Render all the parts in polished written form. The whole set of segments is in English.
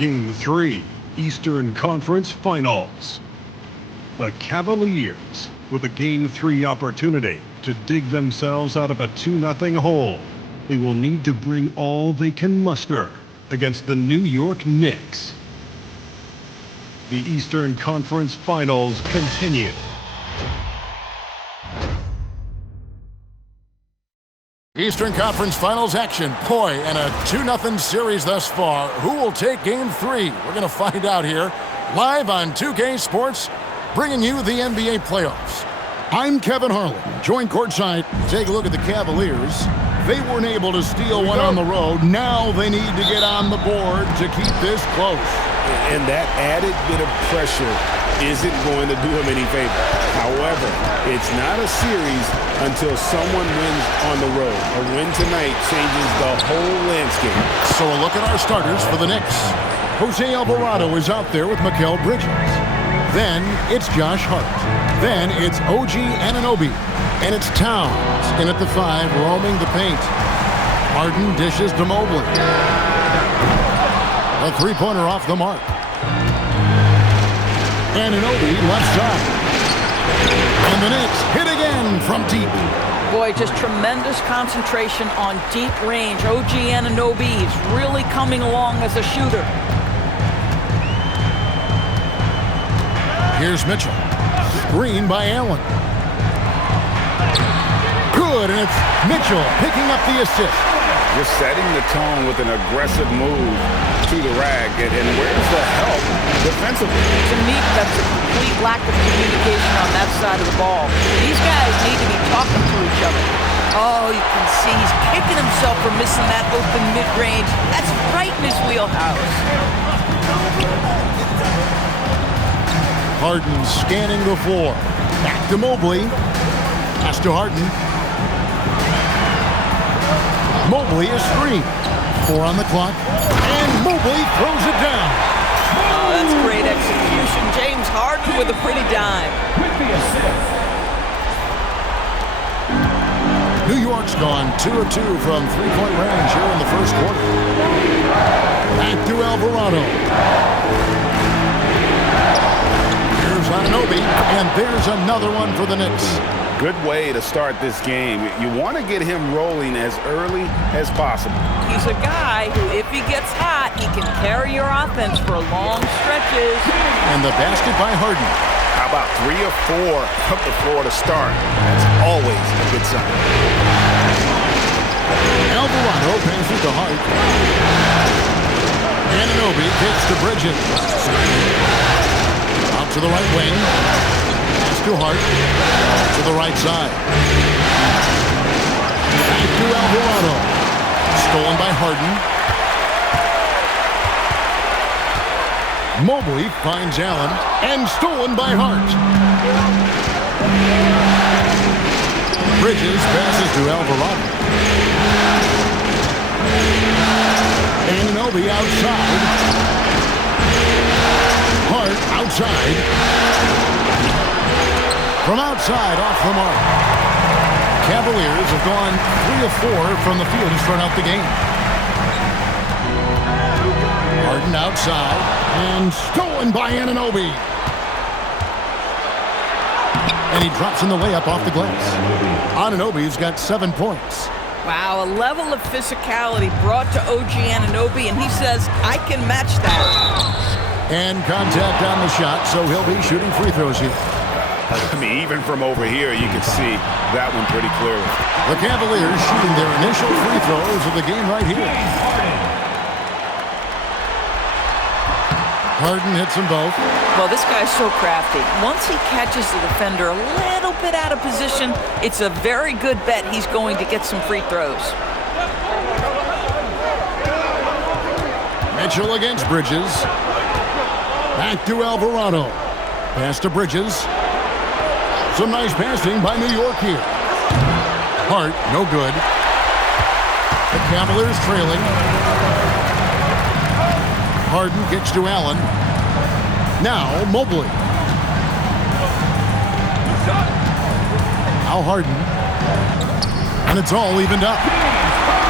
Game 3, Eastern Conference Finals. The Cavaliers with a Game 3 opportunity to dig themselves out of a 2-0 hole. They will need to bring all they can muster against the New York Knicks. The Eastern Conference Finals continue. Eastern Conference Finals action. Boy, and a 2-0 series thus far. Who will take Game 3? We're going to find out here, live on 2K Sports, bringing you the NBA playoffs. I'm Kevin Harlan. Join courtside. Take a look at the Cavaliers. They weren't able to steal one on the road. Now they need to get on the board to keep this close. And that added bit of pressure isn't going to do him any favor. However, it's not a series until someone wins on the road. A win tonight changes the whole landscape. So a look at our starters for the Knicks. Jose Alvarado is out there with Mikal Bridges. Then it's Josh Hart. Then it's OG Anunoby. And it's Towns in at the 5, roaming the paint. Harden dishes to Mobley. A three-pointer off the mark. Anunoby left side. And the Knicks hit again from deep. Boy, just tremendous concentration on deep range. OG Anunoby is really coming along as a shooter. Here's Mitchell. Screen by Allen. Good, and it's Mitchell picking up the assist. Just setting the tone with an aggressive move to the rack. And where's the help defensively? To me, that's a complete lack of communication on that side of the ball. These guys need to be talking to each other. Oh, you can see he's kicking himself for missing that open mid-range. That's right in his wheelhouse. Harden scanning the floor. Back to Mobley. Pass to Harden. Mobley a screen. 4 on the clock. And Mobley throws it down. Oh, that's great execution. James Harden with a pretty dime. New York's gone 2 of 2 from three-point range here in the first quarter. Back to Alvarado. Here's Anunoby, and there's another one for the Knicks. Good way to start this game. You want to get him rolling as early as possible. He's a guy who, if he gets hot, he can carry your offense for long stretches. And the basket by Harden. How about 3 or 4 up the floor to start? That's always a good sign. Alvarado passes to Hart. Anunoby gets to Bridges. Out to the right wing. Pass to Hart. To the right side. Back to Alvarado. Stolen by Harden. Mobley finds Allen. And stolen by Hart. Bridges passes to Alvarado. Anunoby outside. Hart outside. From outside, off the mark. Cavaliers have gone 3 of 4 from the field to start out the game. Harden outside. And stolen by Anunoby. And he drops in the layup off the glass. Anunoby's got 7 points. Wow, a level of physicality brought to OG Anunoby, and he says, I can match that. And contact on the shot, so he'll be shooting free throws here. I mean, even from over here, you can see that one pretty clearly. The Cavaliers shooting their initial free throws of the game right here. Harden hits them both. Well, this guy's so crafty. Once he catches the defender a little bit out of position, it's a very good bet he's going to get some free throws. Mitchell against Bridges. Back to Alvarado. Pass to Bridges. Some nice passing by New York here. Hart, no good. The Cavaliers trailing. Harden kicks to Allen. Now Mobley. Now Harden. And it's all evened up.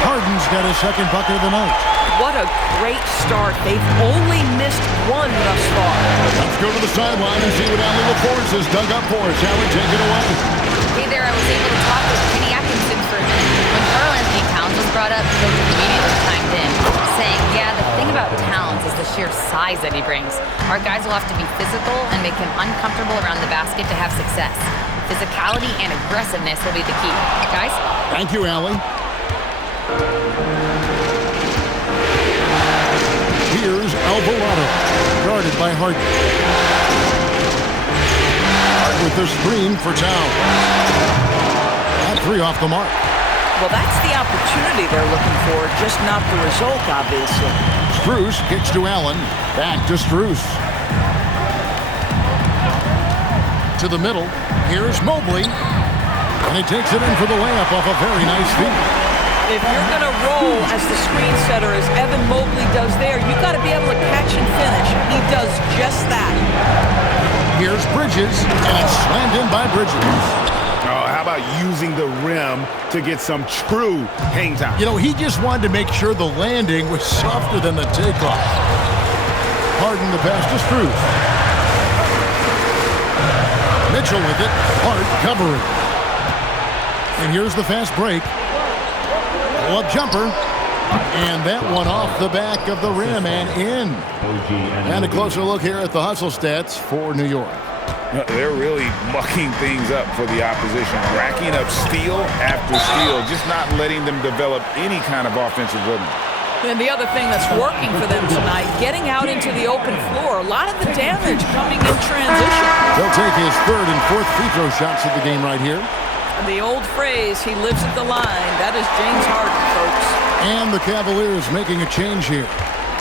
Harden's got his second bucket of the night. what a great start. They've only missed one thus far. Let's go to the sideline and see what Allie LaForce has dug up for us. Allie, take it away. Hey there, I was able to talk with Kenny Atkinson for a minute. When Karl-Anthony Towns was brought up, Coach immediately chimed in, saying, yeah, the thing about Towns is the sheer size that he brings. Our guys will have to be physical and make him uncomfortable around the basket to have success. Physicality and aggressiveness will be the key. Guys? Thank you, Allie. Here's Alvarado, guarded by Hart. Hart with the screen for Towns. That three off the mark. Well, that's the opportunity they're looking for, just not the result, obviously. Strus kicks to Allen. Back to Strus. To the middle. Here's Mobley. And he takes it in for the layup off a very nice feed. If you're going to roll as the screen setter, as Evan Mobley does there, you got to be able to catch and finish. He does just that. Here's Bridges, and it's slammed in by Bridges. Oh, how about using the rim to get some true hang time? You know, he just wanted to make sure the landing was softer than the takeoff. Harden the pass to Strus. Mitchell with it. Hart covering. And here's the fast break. Pull-up jumper. And that one off the back of the rim and in. And a closer look here at the hustle stats for New York. They're really mucking things up for the opposition, racking up steal after steal, just not letting them develop any kind of offensive rhythm. And the other thing that's working for them tonight, getting out into the open floor. A lot of the damage coming in transition. He'll take his third and fourth free throw shots of the game right here. And the old phrase, he lives at the line. That is James Harden, folks. And the Cavaliers making a change here.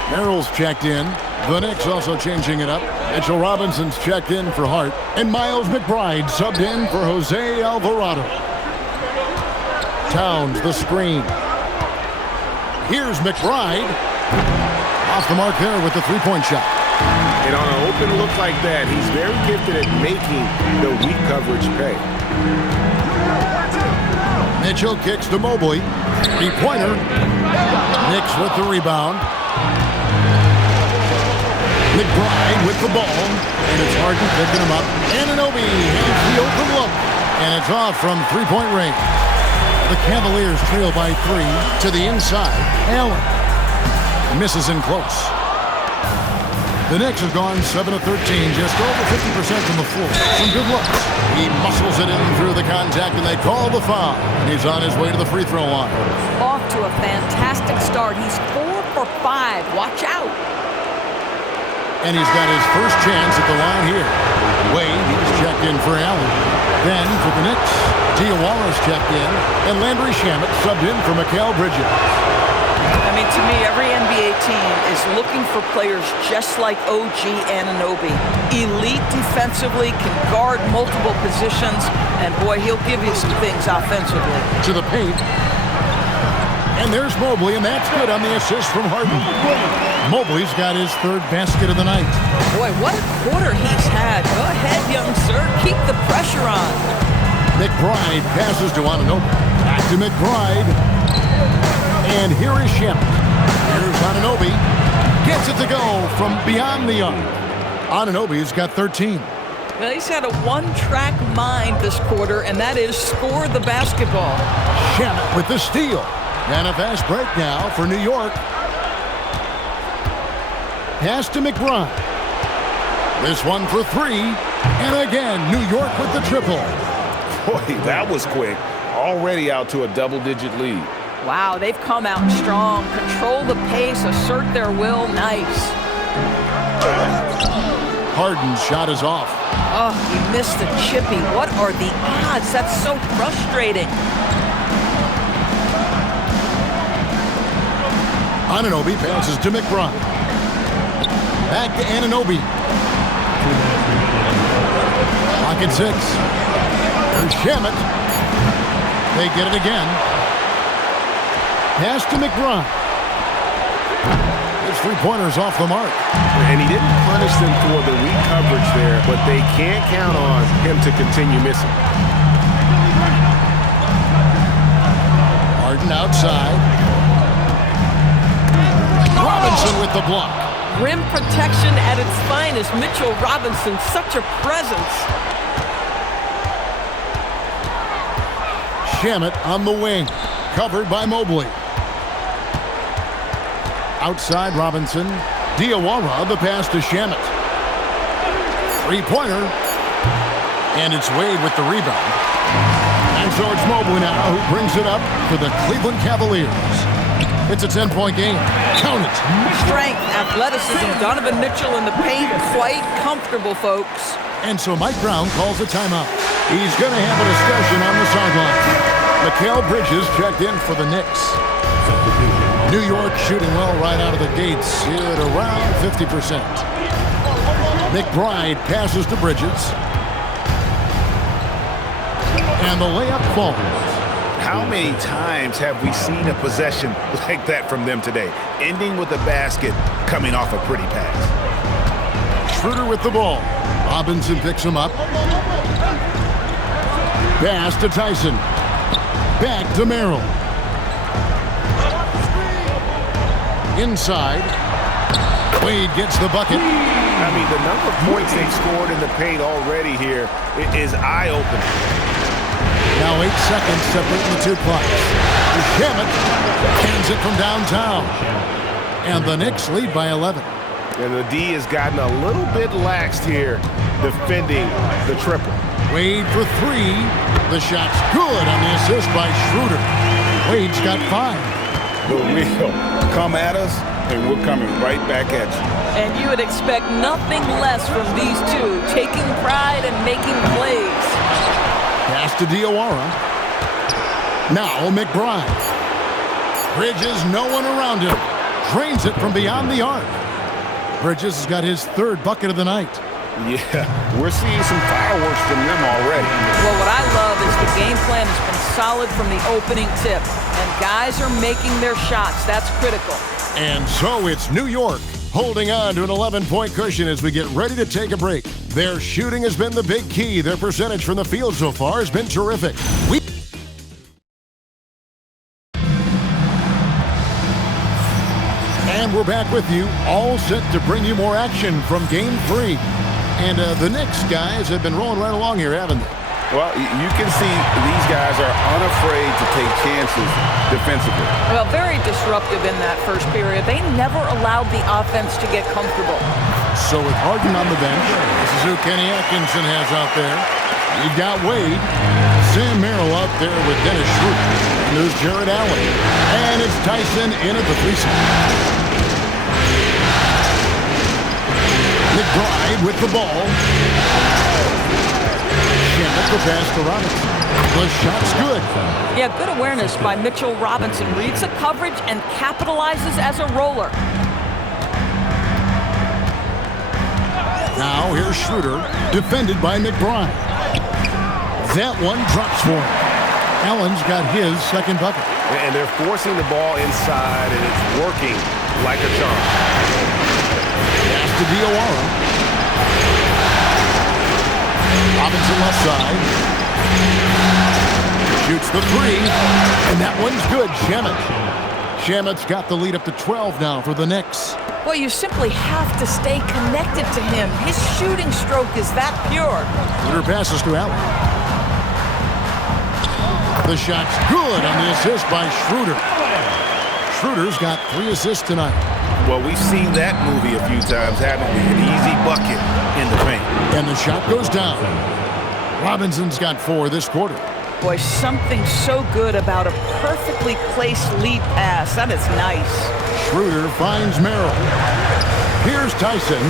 Merrill's checked in. The Knicks also changing it up. Mitchell Robinson's checked in for Hart. And Miles McBride subbed in for Jose Alvarado. Towns the screen. Here's McBride. Off the mark there with the three-point shot. And on an open look like that, he's very gifted at making the weak coverage pay. Mitchell kicks to Mobley. Three-pointer. Knicks with the rebound. McBride with the ball. And it's Harden picking him up. Anunoby has the open look. And it's off from three-point range. The Cavaliers trail by 3 to the inside. Allen misses in close. The Knicks have gone 7 of 13, just over 50% from the floor. Some good looks. He muscles it in through the contact, and they call the foul. And he's on his way to the free throw line. Off to a fantastic start. He's 4 for 5. Watch out. And he's got his first chance at the line here. Wade, he's checked in for Allen. Then for the Knicks, Diawara's checked in, and Landry Shamet subbed in for Mikal Bridges. I mean, to me, every NBA team is looking for players just like OG Anunoby. Elite defensively, can guard multiple positions, and boy, he'll give you some things offensively. To the paint. And there's Mobley, and that's good on the assist from Harden. Mobley's got his third basket of the night. Boy, what a quarter he's had. Go ahead, young sir. Keep the pressure on. McBride passes to Anunoby. Back to McBride. And here is Shamet. Here's Anunoby. Gets it to go from beyond the arc. Anunoby's got 13. Well, he's had a one-track mind this quarter, and that is score the basketball. Shamet with the steal. And a fast break now for New York. Pass to McBride. This one for 3. And again, New York with the triple. Boy, that was quick. Already out to a double-digit lead. Wow, they've come out strong. Control the pace, assert their will. Nice. Harden's shot is off. Oh, he missed the chippy. What are the odds? That's so frustrating. Anunoby passes to McBride. Back to Anunoby. Pocket 6. There's Shamet. They get it again. Pass to McBride. His three-pointer's off the mark. And he didn't punish them for the weak coverage there, but they can't count on him to continue missing. Harden outside. Brunson with the block. Rim protection at its finest. Mitchell Robinson, such a presence. Shamet on the wing, covered by Mobley. Outside Robinson. Diawara, the pass to Shamet. Three-pointer. And it's Wade with the rebound. And George Mobley now, who brings it up for the Cleveland Cavaliers. It's a 10-point game. Count it. Strength, athleticism. Donovan Mitchell in the paint, quite comfortable, folks. And so Mike Brown calls a timeout. He's going to have a discussion on the sideline. Mikal Bridges checked in for the Knicks. New York shooting well right out of the gates at around 50%. McBride passes to Bridges. And the layup falls. How many times have we seen a possession like that from them today, ending with a basket coming off a pretty pass? Schroeder with the ball. Robinson picks him up. Pass to Tyson. Back to Merrill. Inside. Wade gets the bucket. I mean, the number of points they've scored in the paint already here is eye-opening. Now 8 seconds separating the two clocks. Shamet cans it from downtown. And the Knicks lead by 11. And the D has gotten a little bit laxed here defending the triple. Wade for three. The shot's good on the assist by Schroeder. Wade's got 5. The real come at us, and we're coming right back at you. And you would expect nothing less from these two, taking pride and making plays. Pass to Diawara. Now McBride. Bridges, no one around him. Drains it from beyond the arc. Bridges has got his 3rd bucket of the night. Yeah, we're seeing some fireworks from them already. Well, what I love is the game plan has been solid from the opening tip. And guys are making their shots. That's critical. And so it's New York holding on to an 11-point cushion as we get ready to take a break. Their shooting has been the big key. Their percentage from the field so far has been terrific. And we're back with you, all set to bring you more action from Game 3. And the Knicks guys have been rolling right along here, haven't they? Well, you can see these guys are unafraid to take chances defensively. Well, very disruptive in that first period. They never allowed the offense to get comfortable. So with Harden on the bench, this is who Kenny Atkinson has out there. You've got Wade, Sam Merrill out there with Dennis Schroeder. And there's Jared Allen. And it's Tyson in at the 3-side. McBride with the ball. Shamet the pass to Robinson. The shot's good. Yeah, good awareness by Mitchell Robinson. Reads the coverage and capitalizes as a roller. Now here's Schroeder, defended by McBride. That one drops for him. Allen's got his 2nd bucket. And they're forcing the ball inside, and it's working like a charm. Pass to Diawara. Robinson left side. Shoots the 3. And that one's good. Shamet's got the lead up to 12 now for the Knicks. Well, you simply have to stay connected to him. His shooting stroke is that pure. Schroeder passes to Allen. The shot's good on the assist by Schroeder. Schroeder's got 3 assists tonight. Well, we've seen that movie a few times, haven't we? An easy bucket in the paint. And the shot goes down. Robinson's got 4 this quarter. Boy, something so good about a perfectly placed lead pass. That is nice. Schroeder finds Merrill. Here's Tyson.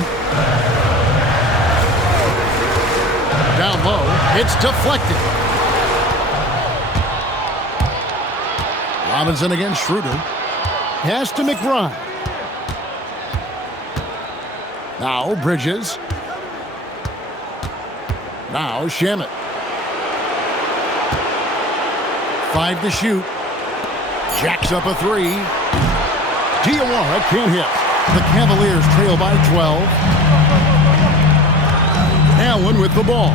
Down low. It's deflected. Robinson against Schroeder. Pass to McBride. Now Bridges. Now Shamet. 5 to shoot. Jacks up a 3. Diawara can't hit. The Cavaliers trail by 12. Allen with the ball.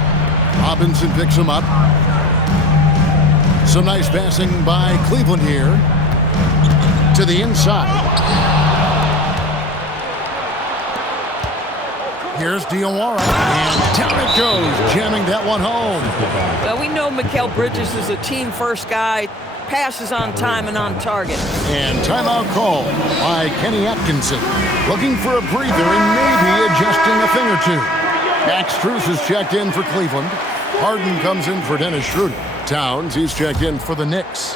Robinson picks him up. Some nice passing by Cleveland here. To the inside. Here's Diawara, and down it goes, jamming that one home. Well, we know Mikal Bridges is a team-first guy, passes on time and on target. And timeout call by Kenny Atkinson. Looking for a breather and maybe adjusting a thing or two. Max Strus is checked in for Cleveland. Harden comes in for Dennis Schroeder. Towns, he's checked in for the Knicks.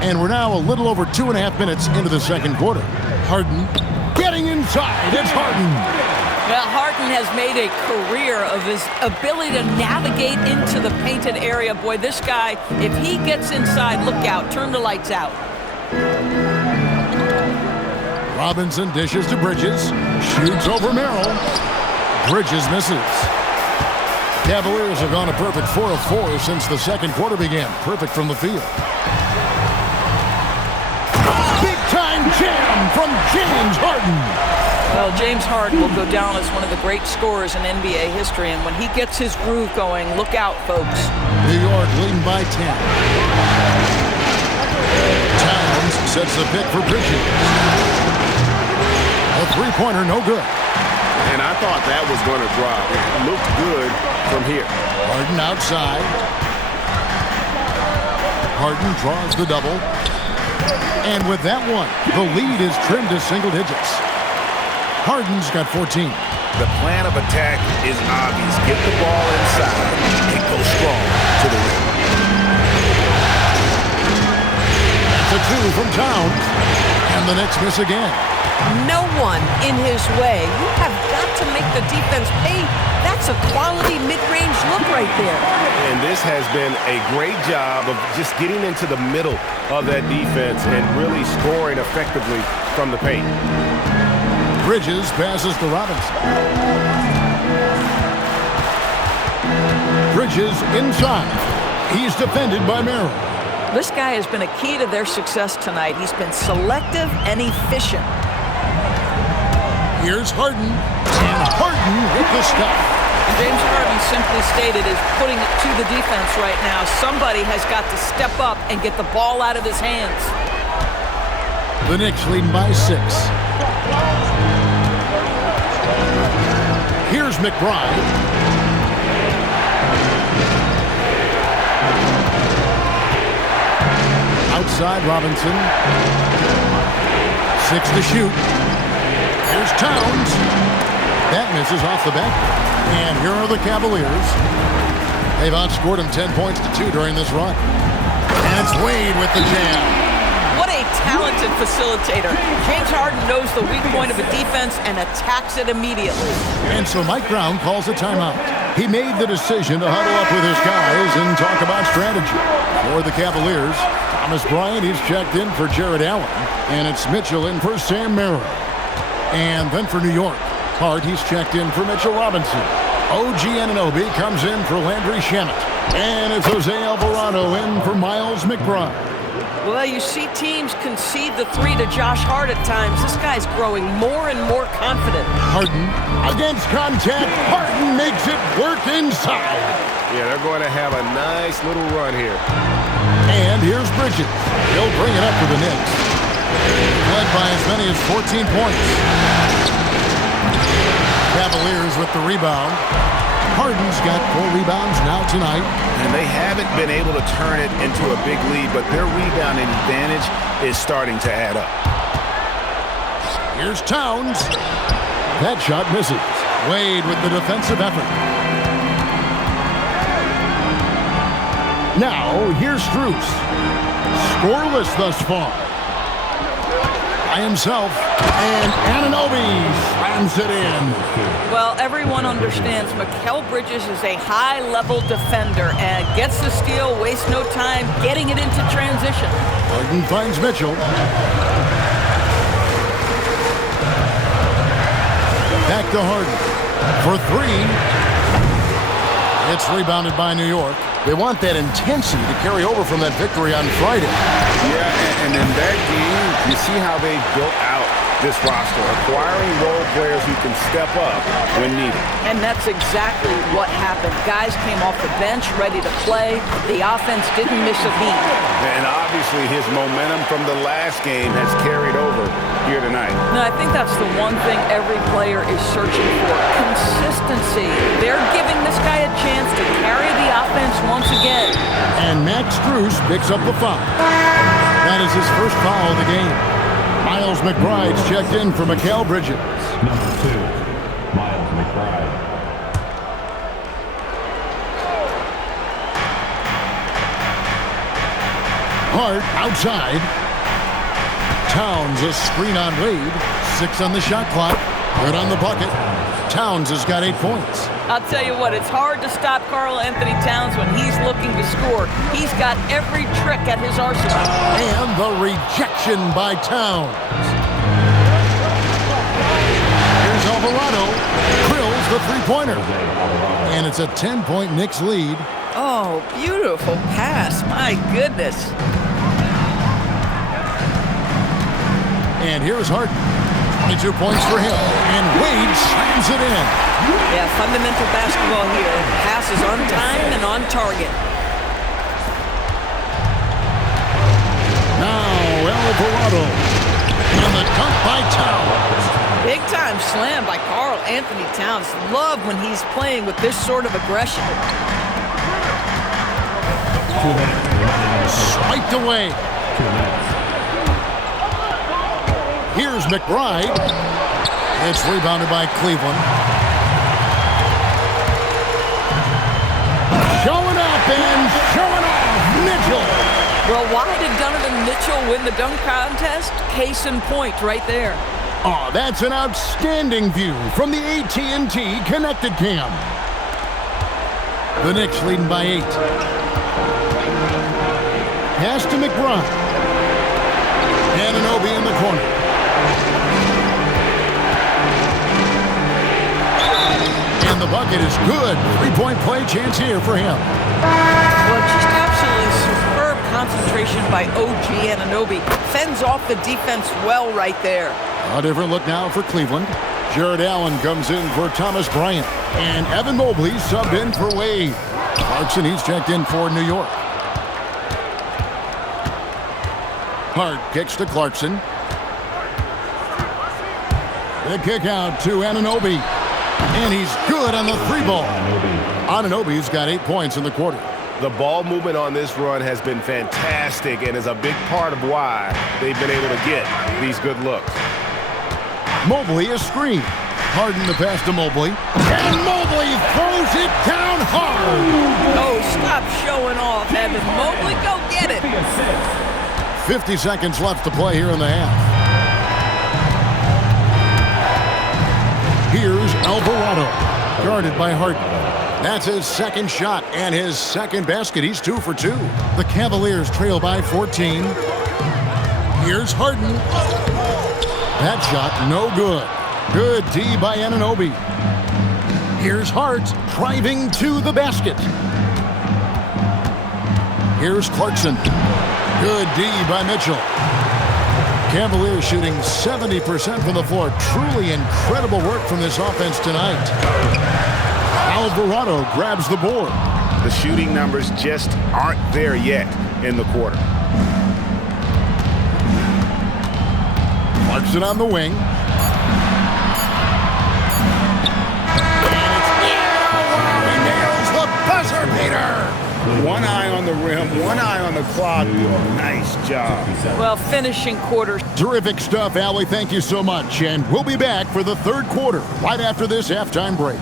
And we're now a little over 2.5 minutes into the second quarter. Harden getting inside. It's Harden. Well, Harden has made a career of his ability to navigate into the painted area. Boy, this guy, if he gets inside, look out, turn the lights out. Robinson dishes to Bridges. Shoots over Merrill. Bridges misses. Cavaliers have gone a perfect 4 of 4 since the second quarter began. Perfect from the field. Big-time jam from James Harden. Well, James Harden will go down as one of the great scorers in NBA history, and when he gets his groove going, look out, folks. New York leading by 10. Towns sets the pick for Bridges. A three-pointer, no good. And I thought that was going to drop. It looked good from here. Harden outside. Harden draws the double. And with that one, the lead is trimmed to single digits. Harden's got 14. The plan of attack is obvious. Get the ball inside and go strong to the rim. That's a two from Towns. And the Knicks miss again. No one in his way. You have got to make the defense pay. That's a quality mid-range look right there. And this has been a great job of just getting into the middle of that defense and really scoring effectively from the paint. Bridges passes to Robinson. Bridges inside. He's defended by Merrill. This guy has been a key to their success tonight. He's been selective and efficient. Here's Harden, and Harden with the stop. And James Harden, simply stated, is putting it to the defense right now. Somebody has got to step up and get the ball out of his hands. The Knicks leading by 6. Here's McBride. Outside Robinson. 6 to shoot. Here's Towns. That misses off the back. And here are the Cavaliers. They've outscored him 10 points to 2 during this run. And it's Wade with the jam. What a talented facilitator. James Harden knows the weak point of a defense and attacks it immediately. And so Mike Brown calls a timeout. He made the decision to huddle up with his guys and talk about strategy. For the Cavaliers, Thomas Bryant, he's checked in for Jared Allen. And it's Mitchell in for Sam Merrill. And then for New York, Hart, he's checked in for Mitchell Robinson. OG Anunoby comes in for Landry Shamet. And it's Jose Alvarado in for Miles McBride. Well, you see teams concede the 3 to Josh Hart at times. This guy's growing more and more confident. Harden against contact. Harden makes it work inside. Yeah, they're going to have a nice little run here. And here's Bridges. He'll bring it up for the Knicks. Led by as many as 14 points. Cavaliers with the rebound. Harden's got 4 rebounds now tonight. And they haven't been able to turn it into a big lead, but their rebounding advantage is starting to add up. Here's Towns. That shot misses. Wade with the defensive effort. Now, here's Strus. Scoreless thus far. By himself, and Anunoby slams it in. Well, everyone understands Mikal Bridges is a high-level defender and gets the steal, wastes no time getting it into transition. Harden finds Mitchell. Back to Harden for 3. It's rebounded by New York. They want that intensity to carry over from that victory on Friday. Yeah, and in that game, you see how they built out this roster, acquiring role players who can step up when needed. And that's exactly what happened. Guys came off the bench ready to play. The offense didn't miss a beat. And obviously his momentum from the last game has carried over here tonight. tonight. No, I think that's the one thing every player is searching for. Consistency. They're giving this guy a chance to carry the offense once again. And Max Strus picks up the foul. That is his first foul of the game. Miles McBride's checked in for Mikal Bridges. Number 2, Miles McBride. Hart outside. Towns a screen on Wade. 6 on the shot clock. Good on the bucket. Towns has got 8 points. I'll tell you what, it's hard to stop Karl-Anthony Towns when he's looking to score. He's got every trick at his arsenal. And the rejection by Towns. Here's Alvarado. Drills the three-pointer. And it's a 10-point Knicks lead. Oh, beautiful pass. My goodness. And here's Harden. 22 points for him. And Wade slams it in. Yeah, fundamental basketball here. Passes on time and on target. Now Alvarado. And the dunk by Towns. Big time slam by Karl-Anthony Towns. Love when he's playing with this sort of aggression. Swiped away. Here's McBride. It's rebounded by Cleveland. Showing up and showing off. Mitchell. Well, why did Donovan Mitchell win the dunk contest? Case in point right there. Oh, that's an outstanding view from the AT&T Connected Cam. The Knicks leading by 8. Pass to McBride. Anunoby in the corner. And the bucket is good. 3-point play chance here for him. Well, just absolutely superb concentration by OG Anunoby. Fends off the defense well right there. A different look now for Cleveland. Jared Allen comes in for Thomas Bryant. And Evan Mobley subbed in for Wade. Clarkson, he's checked in for New York. Hart kicks to Clarkson. The kick out to Anunoby. And he's good on the 3-ball. Anunoby's got 8 points in the quarter. The ball movement on this run has been fantastic and is a big part of why they've been able to get these good looks. Mobley is screened. Harden the pass to Mobley. And Mobley throws it down hard. Oh, stop showing off, Evan Mobley. Go get it. 50 seconds left to play here in the half. Here's Alvarado, guarded by Harden. That's his second shot and his second basket. He's 2 for 2. The Cavaliers trail by 14. Here's Harden. That shot, no good. Good D by Anunoby. Here's Hart driving to the basket. Here's Clarkson. Good D by Mitchell. Cavaliers shooting 70% from the floor. Truly incredible work from this offense tonight. Alvarado grabs the board. The shooting numbers just aren't there yet in the quarter. Clarkson on the wing. And it's he nails the buzzer beater. One eye on the rim, one eye on the clock. Nice job. Well, finishing quarter. Terrific stuff, Allie. Thank you so much. And we'll be back for the third quarter right after this halftime break.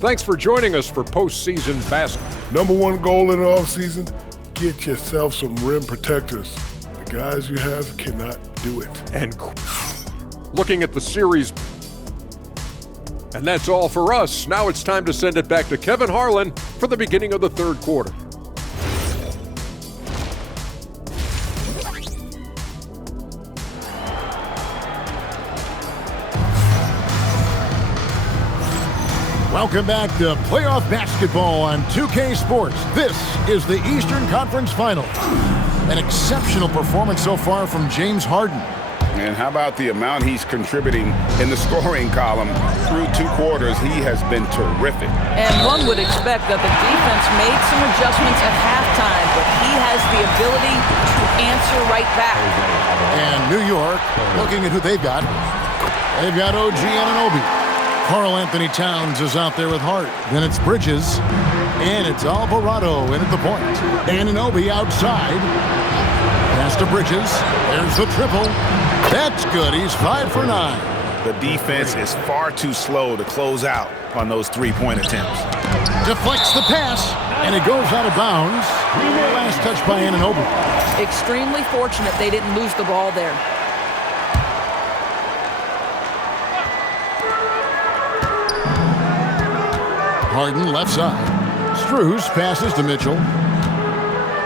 Thanks for joining us for postseason basketball. Number one goal in the offseason, get yourself some rim protectors. The guys you have cannot do it. And looking at the series. And that's all for us. Now it's time to send it back to Kevin Harlan for the beginning of the third quarter. Welcome back to playoff basketball on 2K Sports. This is the Eastern Conference Finals. An exceptional performance so far from James Harden. And how about the amount he's contributing in the scoring column through 2 quarters? He has been terrific. And one would expect that the defense made some adjustments at halftime, but he has the ability to answer right back. And New York, looking at who they've got. They've got OG Anunoby. Karl-Anthony Towns is out there with Hart. Then it's Bridges. And it's Alvarado in at the point. Anunoby outside. Pass to Bridges. There's the triple. That's good. He's 5 for 9. The defense is far too slow to close out on those 3-point attempts. Deflects the pass, and it goes out of bounds. Last touch by Anunoby. Extremely fortunate they didn't lose the ball there. Harden left side. Strus passes to Mitchell.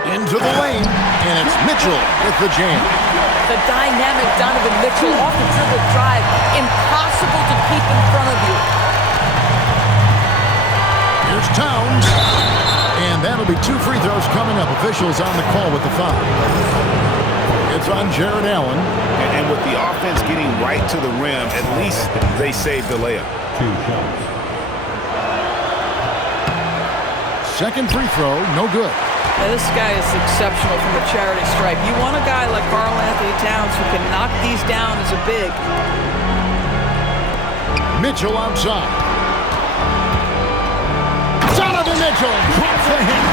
Into the lane, and it's Mitchell with the jam. The dynamic Donovan Mitchell off the dribble drive. Impossible to keep in front of you. Here's Towns. And that'll be 2 free throws coming up. Officials on the call with the foul. It's on Jared Allen. And with the offense getting right to the rim, at least they saved the layup. 2 shots. Second free throw, no good. Now, this guy is exceptional from the charity stripe. You want a guy like Karl-Anthony Towns who can knock these down as a big. Mitchell outside. Donovan Mitchell drops the hand.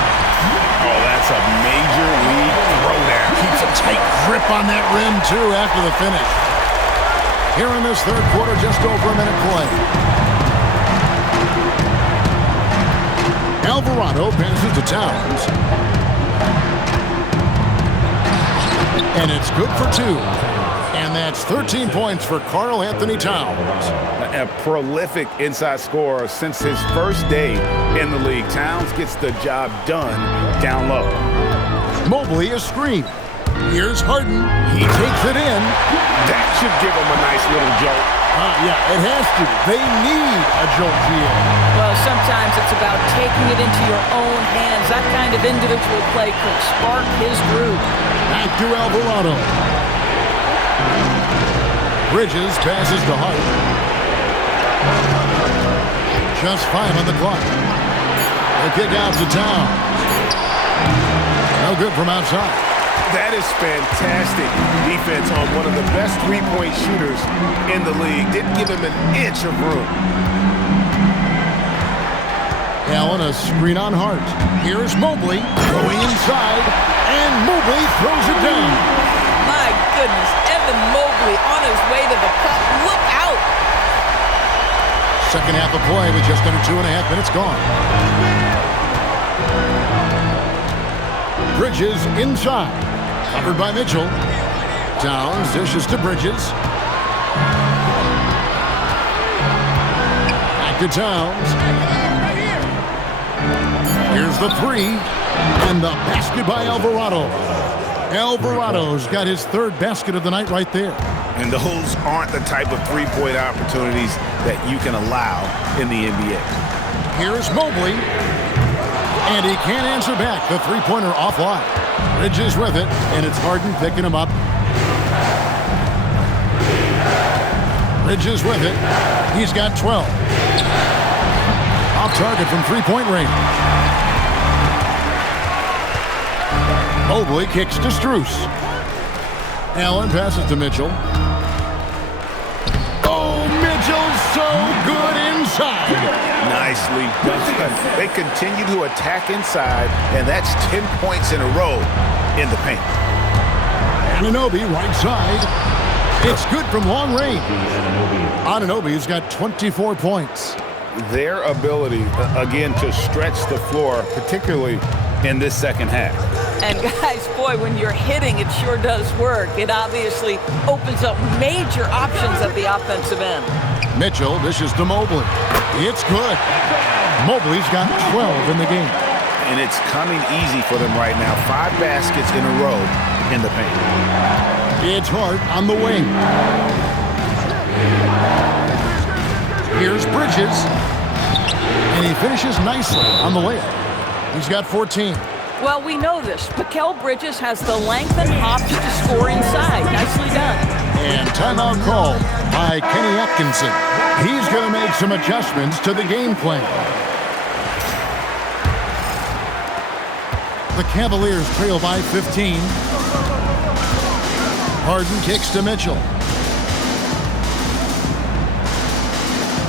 Oh, that's a major league throwdown. Keeps a tight grip on that rim, too, after the finish. Here in this third quarter, just over a minute play. Alvarado passes to Towns. And it's good for 2. And that's 13 points for Karl-Anthony Towns. A prolific inside scorer since his first day in the league. Towns gets the job done down low. Mobley a screen. Here's Harden. He takes it in. That should give him a nice little jolt. Yeah, it has to. They need a jolt here. Well, sometimes it's about taking it into your own hands. That kind of individual play could spark his groove. Back to Alvarado. Bridges passes to Hart. Just 5 on the clock. The kick out to Towns. No good from outside. That is fantastic defense on one of the best 3-point shooters in the league. Didn't give him an inch of room. Allen, a screen on Hart. Here's Mobley going inside, and Mobley throws it down. My goodness, Evan Mobley on his way to the cup. Look out! Second half of play with just under 2.5 minutes gone. Bridges inside. Covered by Mitchell. Towns dishes to Bridges. Back to Towns. Here's the 3. And the basket by Alvarado. Alvarado's got his 3rd basket of the night right there. And those aren't the type of 3-point opportunities that you can allow in the NBA. Here's Mobley. And he can't answer back. The 3-pointer offline. Bridges with it, and it's Harden picking him up. Bridges with it. He's got 12. Off target from 3-point range. Mobley kicks to Strus. Allen passes to Mitchell. Oh, Mitchell's so good inside. Nicely done. They continue to attack inside, and that's 10 points in a row in the paint. Anunoby right side. It's good from long range. Anunoby's got 24 points. Their ability, again, to stretch the floor, particularly in this second half. And guys, boy, when you're hitting, it sure does work. It obviously opens up major options at the offensive end. Mitchell dishes to Mobley. It's good. Mobley's got 12 in the game. And it's coming easy for them right now. 5 baskets in a row in the paint. It's Hart on the wing. Here's Bridges. And he finishes nicely on the layup. He's got 14. Well, we know this. Mikal Bridges has the length and hops to score inside. Nicely done. And timeout call by Kenny Atkinson. He's going to make some adjustments to the game plan. The Cavaliers trail by 15. Harden kicks to Mitchell.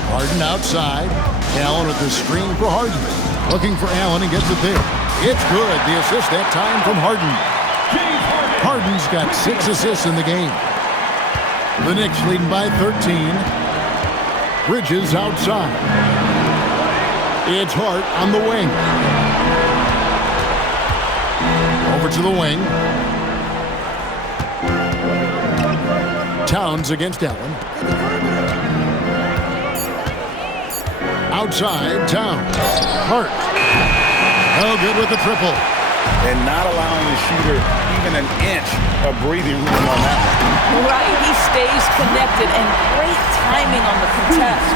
Harden outside. Allen with the screen for Harden. Looking for Allen and gets it there. It's good. The assist that time from Harden. Harden's got 6 assists in the game. The Knicks leading by 13. Bridges outside. It's Hart on the wing. Over to the wing. Towns against Allen. Outside, Towns. Hart. No good with the triple. And not allowing the shooter even an inch of breathing room on that one. Right, he stays connected, and great timing on the contest.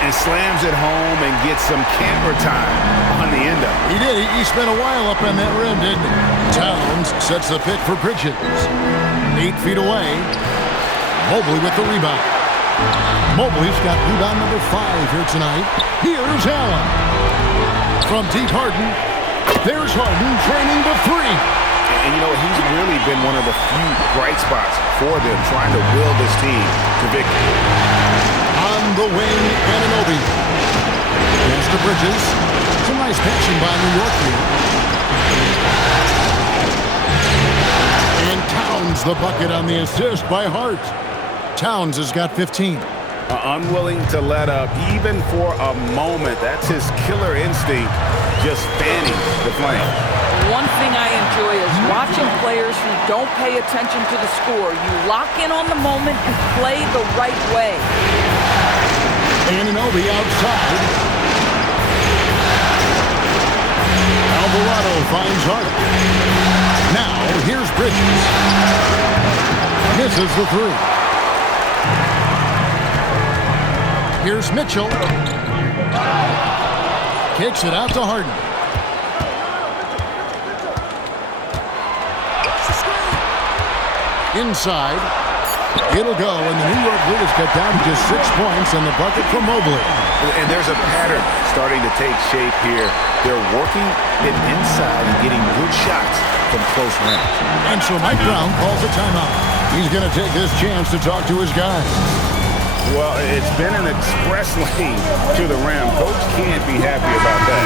And slams it home and gets some camera time on the end of it. He did. He spent a while up on that rim, didn't he? Towns sets the pick for Bridges. 8 feet away. Mobley with the rebound. Mobley's got rebound number 5 here tonight. Here's Allen. From deep Harden. There's Harden training the 3. And you know, he's really been one of the few bright spots for them, trying to will this team to victory. On the wing, Anunoby. Pass to Bridges. Some nice passing by New York here. And Towns the bucket on the assist by Hart. Towns has got 15. Unwilling to let up even for a moment. That's his killer instinct, just fanning the flame. One thing I enjoy is watching players who don't pay attention to the score. You lock in on the moment and play the right way. Anunoby outside. Alvarado finds Hart. Now, here's Bridges. Misses the 3. Here's Mitchell. Kicks it out to Harden. Inside. It'll go, and the New York Knicks cut down to just 6 points on the bucket from Mobley. And there's a pattern starting to take shape here. They're working it inside and getting good shots from close range. And so Mike Brown calls a timeout. He's going to take this chance to talk to his guys. Well, it's been an express lane to the rim. Coach can't be happy about that.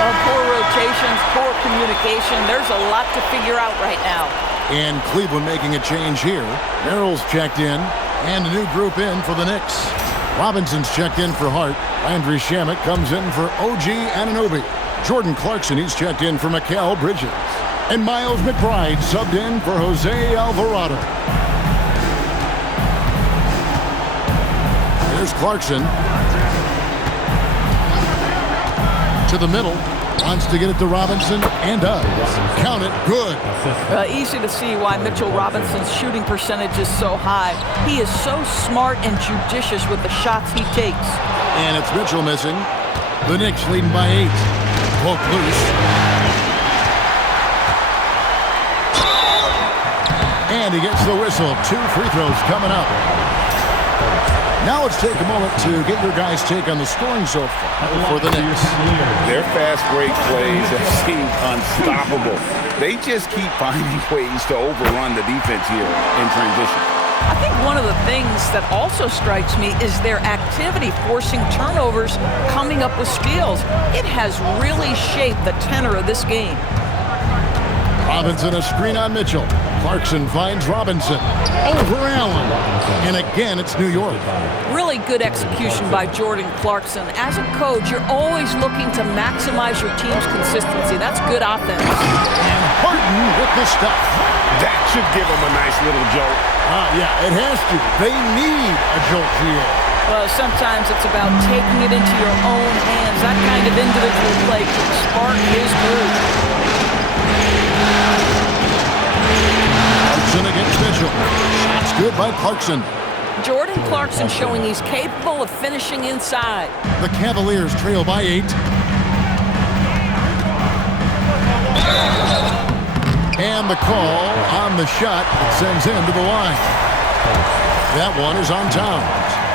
Well, poor rotations, poor communication. There's a lot to figure out right now. And Cleveland making a change here. Merrill's checked in, and a new group in for the Knicks. Robinson's checked in for Hart. Landry Shamet comes in for OG Anunoby. Jordan Clarkson, he's checked in for Mikal Bridges. And Miles McBride subbed in for Jose Alvarado. There's Clarkson. To the middle. Wants to get it to Robinson, and does. Count it. Good. Easy to see why Mitchell Robinson's shooting percentage is so high. He is so smart and judicious with the shots he takes. And it's Mitchell missing. The Knicks leading by 8. Poke loose. And he gets the whistle. 2 free throws coming up. Now let's take a moment to get your guys' take on the scoring so far for the Knicks. Their fast break plays have seemed unstoppable. They just keep finding ways to overrun the defense here in transition. I think one of the things that also strikes me is their activity forcing turnovers, coming up with steals. It has really shaped the tenor of this game. Robinson, a screen on Mitchell. Clarkson finds Robinson. Over Allen. And again, it's New York. Really good execution by Jordan Clarkson. As a coach, you're always looking to maximize your team's consistency. That's good offense. And Harden with the stuff. That should give them a nice little jolt. Yeah, it has to. They need a jolt here. Well, sometimes it's about taking it into your own hands. That kind of individual play can spark his groove. Clarkson against Mitchell. Shots good by Clarkson. Jordan Clarkson showing he's capable of finishing inside. The Cavaliers trail by 8. And the call on the shot that sends him to the line. That one is on Towns.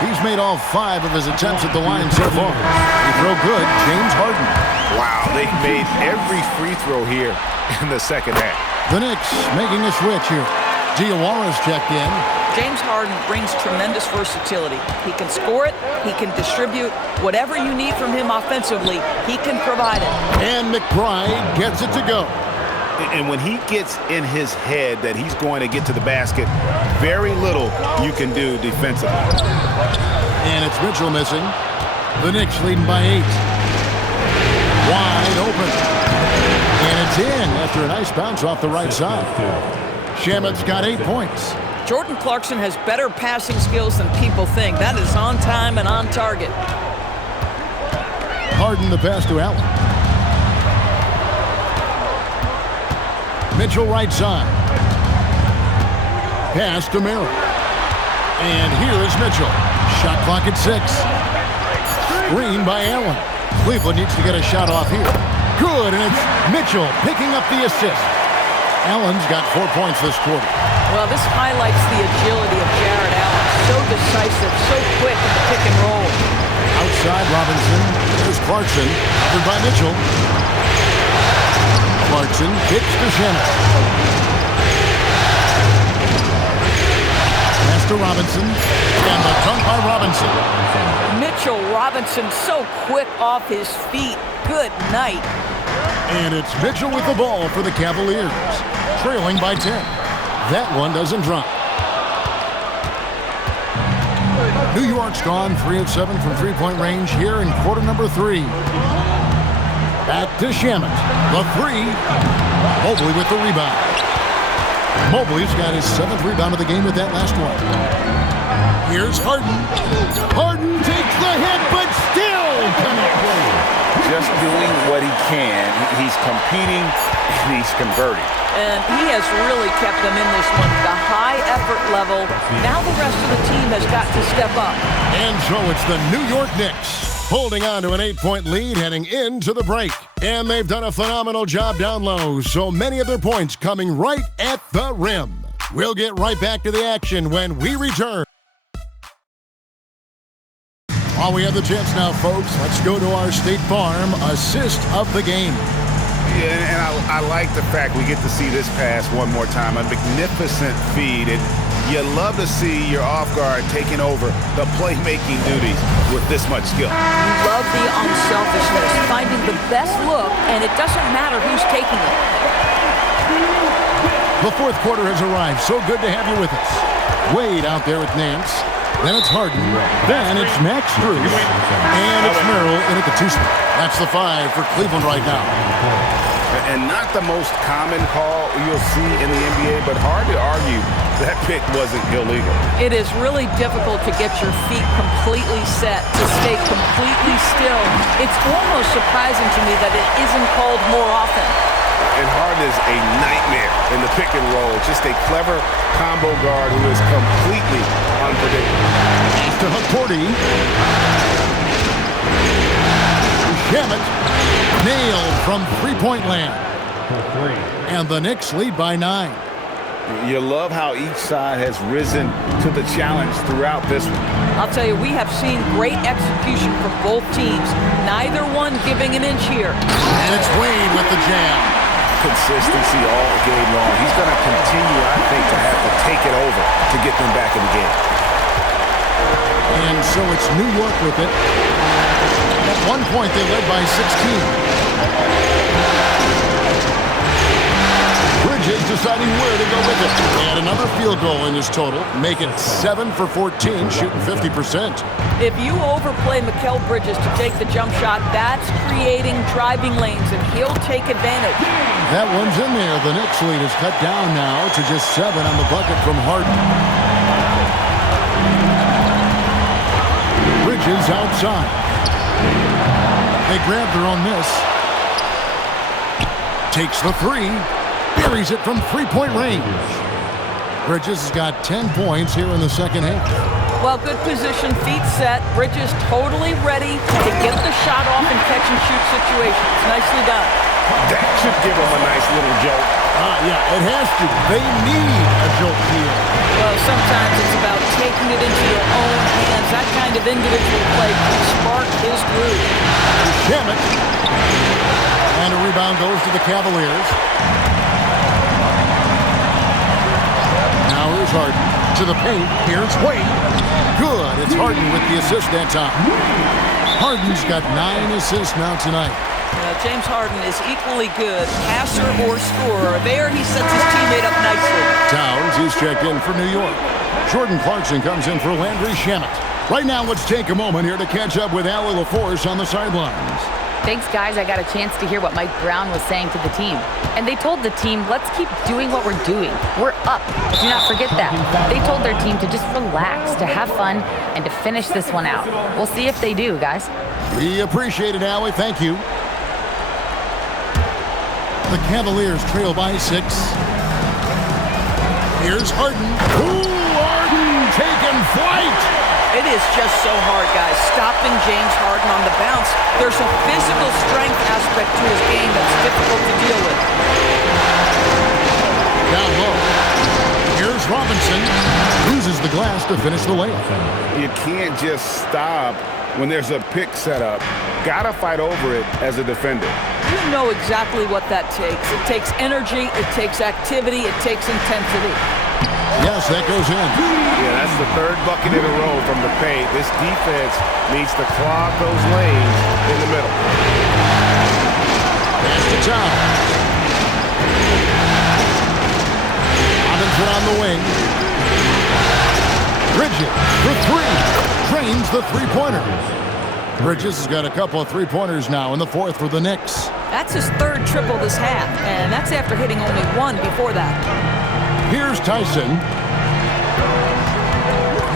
He's made all 5 of his attempts at the line so far. He throw good, James Harden. Wow, they made every free throw here in the second half. The Knicks making a switch here. Diawara's checked in. James Harden brings tremendous versatility. He can score it, he can distribute. Whatever you need from him offensively, he can provide it. And McBride gets it to go. And when he gets in his head that he's going to get to the basket, very little you can do defensively. And it's Mitchell missing. The Knicks leading by 8. Wide open. And it's in after a nice bounce off the right side. Shamet's got 8 points. Jordan Clarkson has better passing skills than people think. That is on time and on target. Harden the pass to Allen. Mitchell right side. Pass to Merrill. And here is Mitchell. Shot clock at 6. Screen by Allen. Cleveland needs to get a shot off here. Good, and it's Mitchell picking up the assist. Allen's got 4 points this quarter. Well, this highlights the agility of Jared Allen. So decisive, so quick in the pick and roll. Outside Robinson. There's Clarkson. Covered by Mitchell. Clarkson kicks to Shamet. Pass to Robinson. And the dunk by Robinson. Mitchell Robinson so quick off his feet. Good night. And it's Mitchell with the ball for the Cavaliers. Trailing by 10. That one doesn't drop. New York's gone 3 of 7 from three-point range here in quarter number 3. Back to Shamet. The 3. Mobley with the rebound. Mobley's got his 7th rebound of the game with that last one. Here's Harden. Harden takes the hit, but still cannot play. Just doing what he can. He's competing and he's converting. And he has really kept them in this one. The high effort level. Now the rest of the team has got to step up. And so it's the New York Knicks holding on to an 8-point lead heading into the break. And they've done a phenomenal job down low, so many of their points coming right at the rim. We'll get right back to the action when we return. While we have the chance now, folks, let's go to our State Farm assist of the game. Yeah, and I like the fact we get to see this pass one more time. A magnificent feed. And you love to see your off guard taking over the playmaking duties with this much skill. Love the unselfishness, finding the best look, and it doesn't matter who's taking it. The fourth quarter has arrived. So good to have you with us. Wade out there with Nance. Then it's Harden. Then it's Max Strus. And it's Merrill in at the 2 spot. That's the 5 for Cleveland right now. And not the most common call you'll see in the NBA, but hard to argue that pick wasn't illegal. It is really difficult to get your feet completely set, to stay completely still. It's almost surprising to me that it isn't called more often. And Harden is a nightmare in the pick and roll. Just a clever combo guard who is completely unpredictable. To Hakordi. Shamet nailed from three-point land. And the Knicks lead by 9. You love how each side has risen to the challenge throughout this one. I'll tell you, we have seen great execution from both teams. Neither one giving an inch here. And it's Wade with the jam. Consistency all game long. He's going to continue, I think, to have to take it over to get them back in the game. And so it's New York with it. At one point, they led by 16. Bridges deciding where to go with it. And another field goal in his total. Make it 7 for 14, shooting 50%. If you overplay Mikal Bridges to take the jump shot, that's creating driving lanes, and he'll take advantage. That one's in there. The Knicks lead is cut down now to just 7 on the bucket from Harden. Bridges outside. They grab their own miss. Takes the 3. Buries it from three-point range. Bridges has got 10 points here in the second half. Well, good position, feet set. Bridges totally ready to get the shot off in catch-and-shoot situations. Nicely done. That should give them a nice little jolt. Yeah, it has to. They need a jolt here. Well, sometimes it's about taking it into your own hands. That kind of individual play can spark his groove. Shamet. And a rebound goes to the Cavaliers. Now here's Harden to the paint. Here's Wade. Good. It's Harden with the assist that time. Harden's got 9 assists now tonight. James Harden is equally good, passer or scorer. There he sets his teammate up nicely. Towns, he's checked in for New York. Jordan Clarkson comes in for Landry Shamet. Right now, let's take a moment here to catch up with Allie LaForce on the sidelines. Thanks, guys. I got a chance to hear what Mike Brown was saying to the team. And they told the team, let's keep doing what we're doing. We're up. Do not forget that. They told their team to just relax, to have fun, and to finish this one out. We'll see if they do, guys. We appreciate it, Allie. Thank you. The Cavaliers trail by 6. Here's Harden. Ooh, Harden taking flight. It is just so hard, guys, stopping James Harden on the bounce. There's a physical strength aspect to his game that's difficult to deal with. Down low. Here's Robinson. Loses the glass to finish the layup. You can't just stop when there's a pick set up. Gotta fight over it as a defender. You know exactly what that takes. It takes energy, it takes activity, it takes intensity. Yes, that goes in. Yeah, that's the 3rd bucket in a row from the paint. This defense needs to clog those lanes in the middle. Pass to Towns. Robinson on the wing. Bridges for 3. Drains the three-pointer. Bridges has got a couple of three-pointers now in the 4th for the Knicks. That's his 3rd triple this half, and that's after hitting only 1 before that. Here's Tyson.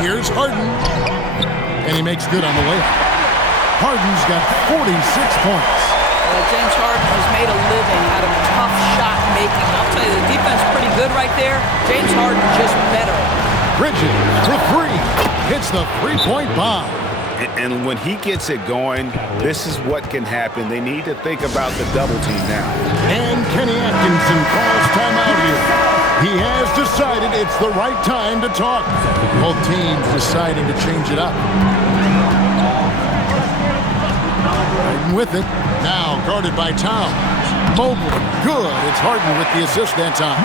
Here's Harden. And he makes good on the layup. Harden's got 46 points. James Harden has made a living out of tough shot making. I'll tell you, the defense is pretty good right there. James Harden just better. Bridges for 3. Hits the three-point bomb. And when he gets it going, this is what can happen. They need to think about the double team now. And Kenny Atkinson calls timeout here. He has decided it's the right time to talk. Both teams deciding to change it up. Harden with it. Now guarded by Towns. Mobley. Good. It's Harden with the assist that time.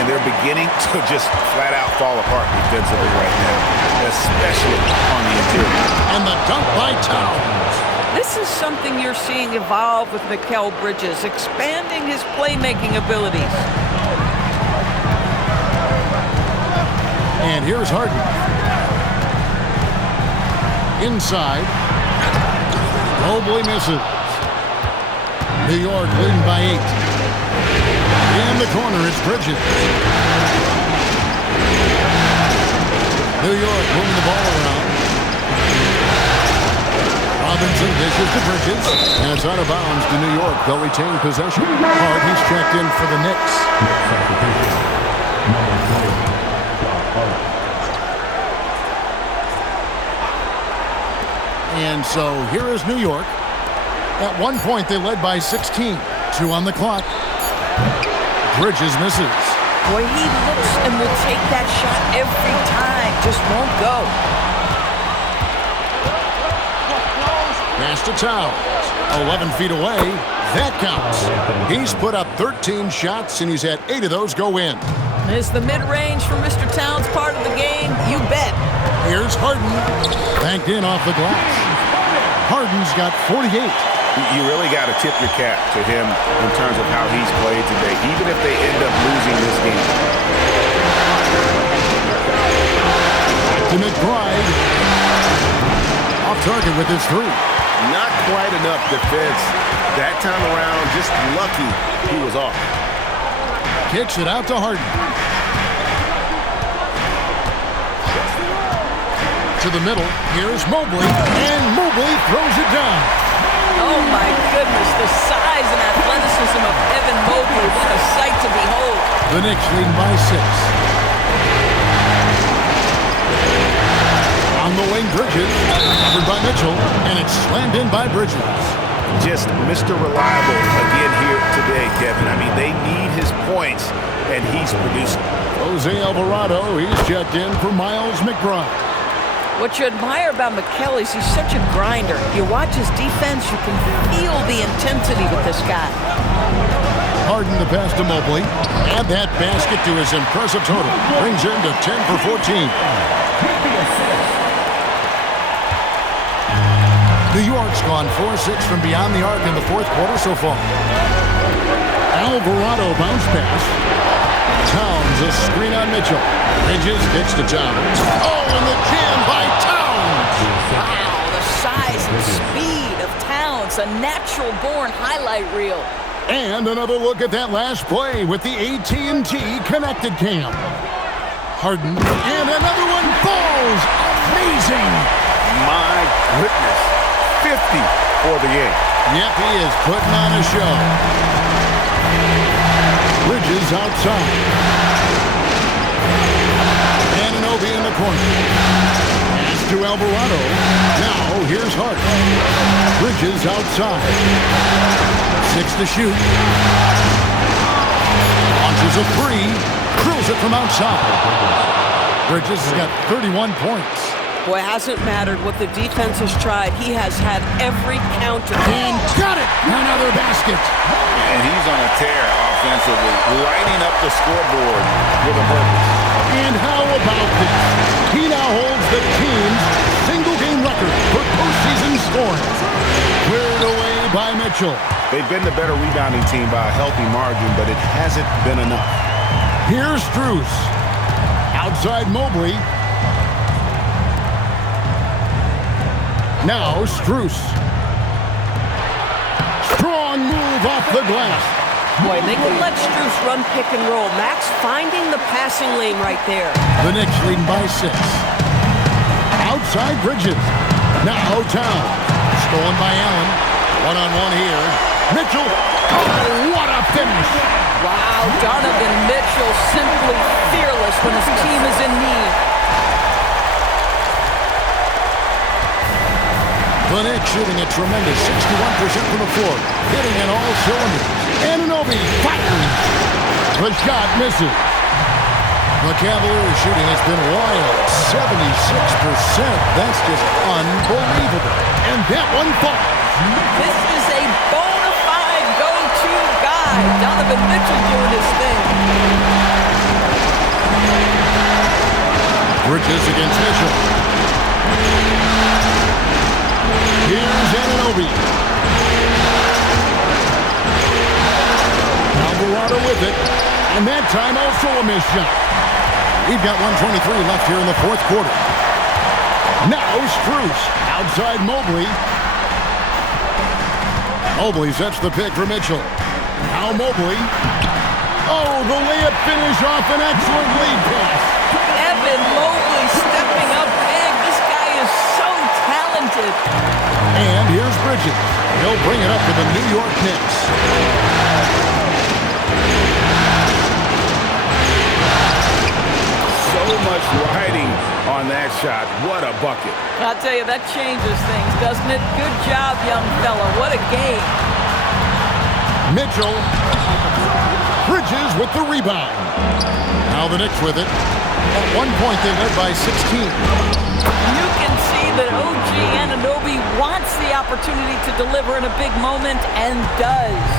And they're beginning to just flat out fall apart defensively right now, especially on the interior. And the dunk by Towns. This is something you're seeing evolve with Mikal Bridges, expanding his playmaking abilities. And here's Harden. Inside. Mobley misses. New York leading by 8. In the corner, it's Bridges. New York moving the ball around. Robinson dishes to Bridges. And it's out of bounds to New York. They'll retain possession. Hart, he's checked in for the Knicks. And so here is New York. At one point, they led by 16. 2 on the clock. Bridges misses. Boy, he looks and will take that shot every time. Just won't go. Pass to Towns. 11 feet away. That counts. He's put up 13 shots, and he's had 8 of those go in. Is the mid-range for Mr. Towns part of the game? You bet. Here's Harden. Banked in off the glass. Harden's got 48. You really got to tip your cap to him in terms of how he's played today, even if they end up losing this game. To McBride. Off target with his 3. Not quite enough defense. That time around, just lucky he was off. Kicks it out to Harden. To the middle. Here's Mobley. And Mobley throws it down. Oh, my goodness. The size and athleticism of Evan Mobley. What a sight to behold. The Knicks leading by 6. On the wing, Bridges. Covered by Mitchell. And it's slammed in by Bridges. just Mr. Reliable again here today, Kevin. I mean, they need his points, and he's producing. Jose Alvarado, he's checked in for Miles McBride. What you admire about Mikal is he's such a grinder. You watch his defense, you can feel the intensity with this guy. Harden the pass to Mobley. Add that basket to his impressive total. Brings him to 10 for 14. New York's gone 4-6 from beyond the arc in the fourth quarter so far. Alvarado bounce pass. Towns, a screen on Mitchell. Bridges kicks to Towns. Oh, and the jam by Towns! Wow, the size and speed of Towns, a natural-born highlight reel. And another look at that last play with the AT&T connected cam. Harden, and another one falls! Amazing! My goodness. 50 for the game. Yep, he is putting on a show. Bridges outside. Anunoby in the corner. Pass to Alvarado. Now here's Hart. Bridges outside. 6 to shoot. Launches a three. Drills it from outside. Bridges has got 31 points. Boy, it hasn't mattered what the defense has tried. He has had every counter. And got it! Another basket. And he's on a tear offensively, lighting up the scoreboard with a purpose. And how about this? He now holds the team's single-game record for postseason scoring. Cleared away by Mitchell. They've been the better rebounding team by a healthy margin, but it hasn't been enough. Here's Strus. Outside Mobley. Now Strus. Strong move off the glass. Boy, they can let Strus run pick and roll. Max finding the passing lane right there. The Knicks leading by 6. Outside Bridges. Now Towns. Stolen by Allen. One-on-one here. Mitchell. Oh, what a finish. Wow, Donovan Mitchell simply fearless when his team is in need. The Knicks shooting a tremendous 61% from the floor, hitting in all cylinders. Anunoby fires. The shot misses. The Cavaliers shooting has been wild, 76%. That's just unbelievable. And that one falls. This is a bona fide go-to guy. Donovan Mitchell doing his thing. Bridges against Mitchell. Here's Anunoby. Alvarado with it. And that time also a missed shot. We've got 1:23 left here in the fourth quarter. Now Strus outside Mobley. Mobley sets the pick for Mitchell. Now Mobley. Oh, the layup finish off an excellent lead pass. Evan Mobley stepping up big. This guy is so talented. And here's Bridges. He'll bring it up to the New York Knicks. So much riding on that shot. What a bucket. I'll tell you, that changes things, doesn't it? Good job, young fella. What a game. Mitchell. Bridges with the rebound. Now the Knicks with it. At one point, they led by 16. You can see that OG Anunoby wants the opportunity to deliver in a big moment and does.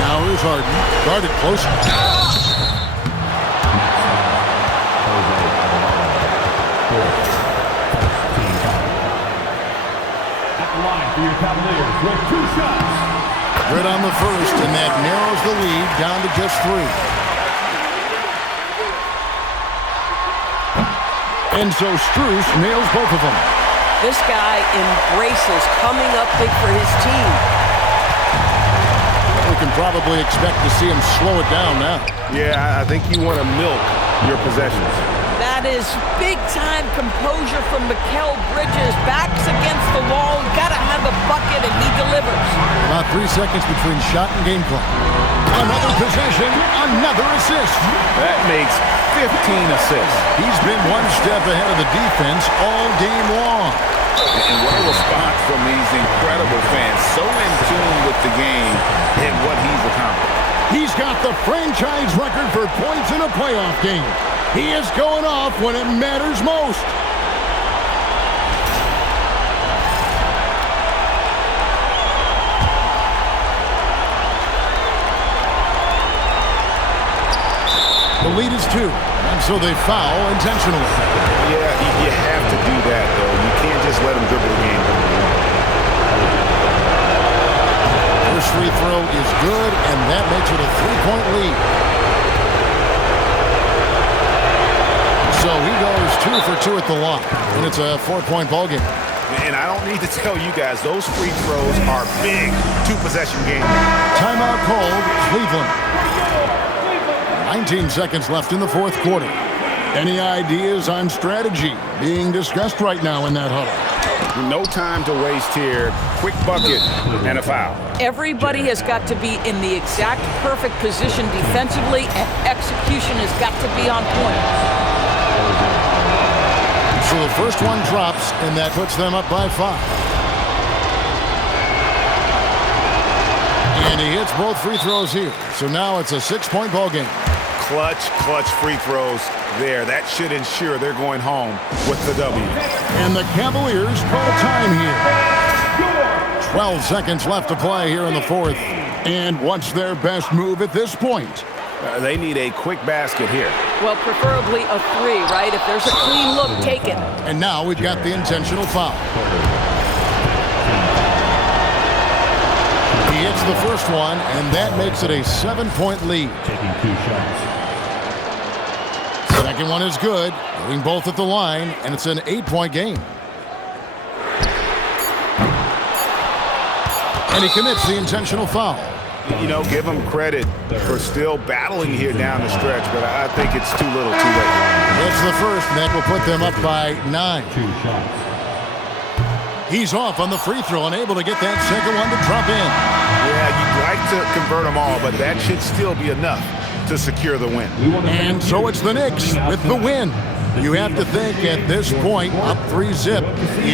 Now here's Harden. Guarded close. At the line for your Cavaliers with 2 shots. Good on the first, and that narrows the lead down to just 3. And so Strus nails both of them. This guy embraces coming up big for his team. We can probably expect to see him slow it down now. Yeah, I think you want to milk your possessions. That is big-time composure from Mikal Bridges. Backs against the wall. Got to have a bucket, and he delivers. About 3 seconds between shot and game clock. Another possession, another assist. That makes 15 assists. He's been one step ahead of the defense all game long. And what a response from these incredible fans. So in tune with the game and what he's accomplished. He's got the franchise record for points in a playoff game. He is going off when it matters most. The lead is 2, and so they foul intentionally. Yeah, you have to do that, though. You can't just let them dribble the game. First free throw is good, and that makes it a 3-point lead. So he goes 2 for 2 at the line, and it's a 4-point ball game. And I don't need to tell you guys, those free throws are big 2-possession games. Timeout called, Cleveland. 19 seconds left in the fourth quarter. Any ideas on strategy being discussed right now in that huddle? No time to waste here. Quick bucket and a foul. Everybody has got to be in the exact perfect position defensively, and execution has got to be on point. So the first one drops, and that puts them up by 5. And he hits both free throws here. So now it's a 6-point ball game. Clutch free throws there. That should ensure they're going home with the W. And the Cavaliers call time here. 12 seconds left to play here in the fourth. And what's their best move at this point? They need a quick basket here. Well, preferably a 3, right? If there's a clean look, take it. And now we've got the intentional foul. He hits the first one, and that makes it a 7-point lead. Taking 2 shots. Second one is good, hitting both at the line, and it's an 8-point game. And he commits the intentional foul. You know, give him credit for still battling here down the stretch, but I think it's too little, too late. It's the first, and that will put them up by 9. 2 shots. He's off on the free throw and able to get that second one to drop in. Yeah, you'd like to convert them all, but that should still be enough to secure the win. And so it's the Knicks with the win. You have to think at this point, up 3-zip, you